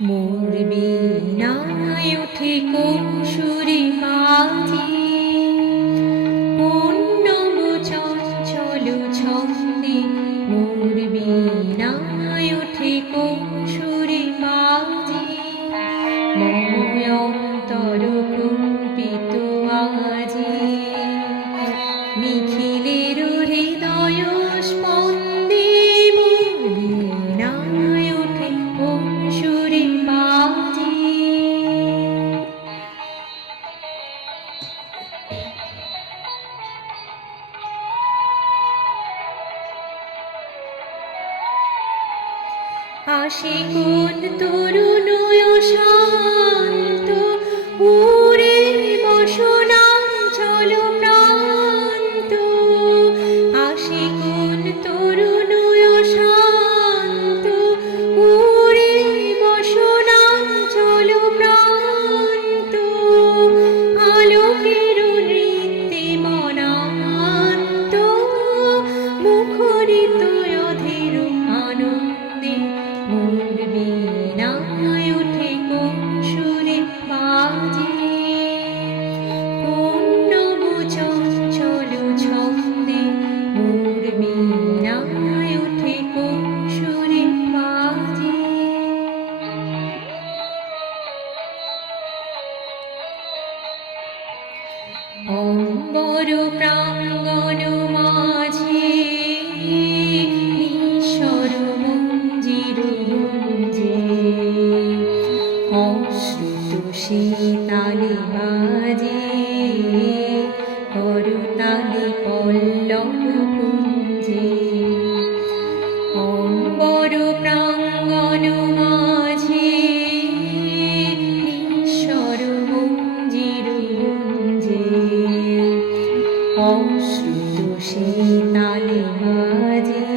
মোর বীণায় ওঠে কোন সুরে বাজে, কোন নব চঞ্চল ছন্দে। মোর বীণায় ওঠে কোন সুরে বাজে, মম অন্তর কম্পিত আজি। নিখিলের হৃদয় স্পন্দে মোর বীণায় ওঠে কোন সুরে বাজে। আসে কোন তরুণ শান্ত, উড়ে বসনাঞ্চল প্রান্ত। আসে কোন তরুণ শান্ত, উড়ে বসনাঞ্চল প্রান্ত। আলোকের নৃত্যে মনান্ত, মুখরিত অধীর আনন্দে। মোর বীণায় ওঠে কোন সুরে বাজে, কোন নব চঞ্চল ছন্দে। মোর বীণায় ওঠে কোন সুরে বাজে। অম্বর প্রাঙ্গণ মাঝে নিঃস্বর মঞ্জির গুঞ্জে, অশ্রুত শীতালি বাজে, করতালি পল্লব কুঞ্জে। অম্বর প্রাঙ্গণ মাঝে নিঃস্বর মঞ্জির গুঞ্জে, অশ্রুত শীতালি বাজে,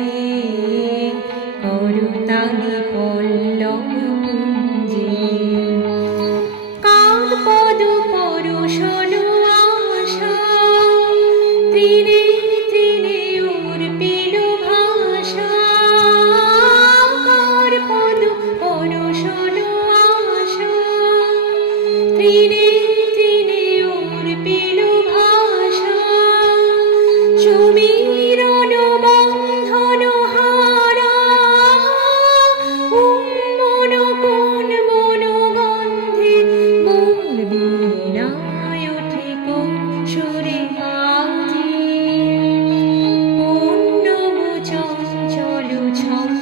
করতালি পল্লব কুঞ্জে। কার পদ পরশন আশা, তৃণে তৃণে অর্পিল ভাষা। কার পদ পরশন আশা, তৃণে তৃণে অর্পিল ভাষা। সমীরণ বন্ধন হারা, উন্মন কোন বনগন্ধে। মোর বীণায় ওঠে কোন সুরে বাজে, কোন নব চঞ্চল ছন্দে।